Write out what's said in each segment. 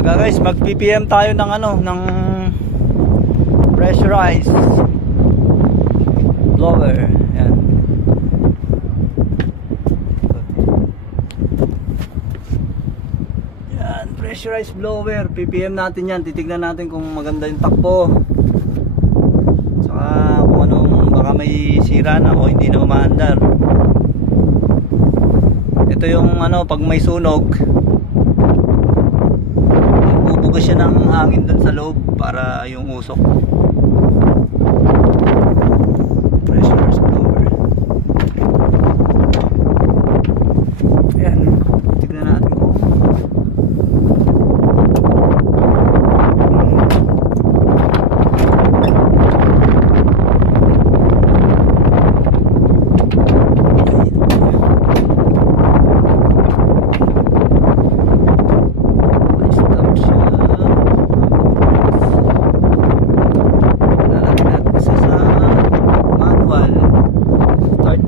Guys, mag PPM tayo ng ng pressurized blower. Yan. Yan, pressurized blower. PPM natin yan. Titignan natin kung maganda yung takbo. Saka kung anong baka may sira na o hindi na umaandar. Ito yung pag may sunog, bubuga siya ng hangin dun sa loob para yung usok. Pressurized blower. Ayan, tignan natin kung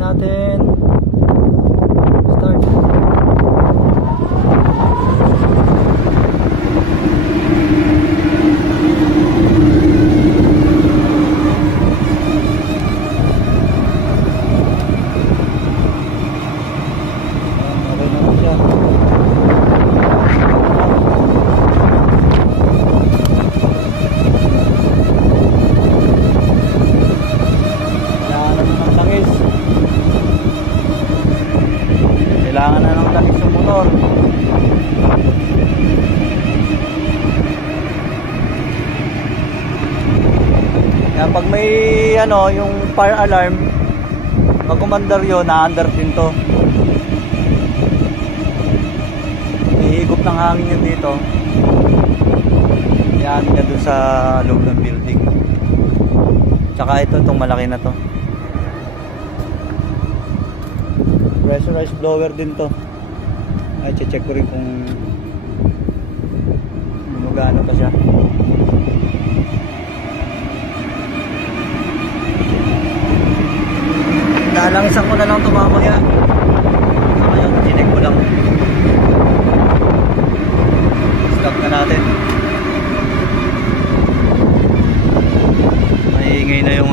natin. Start. Okay naman siya. Kailangan na ng langis yung motor. Yan, pag may yung fire alarm, pag umandar yun, na-under din to. Ihigop ng hangin yun dito. Yan niya dun sa loob ng building. Tsaka itong malaki na to. Pressurized blower din to. Ay, check ko rin kung magano pa siya. Lalangisan ko na lang ito mamaya. So ngayon, chinek ko lang. Stop na natin. Maingay na yung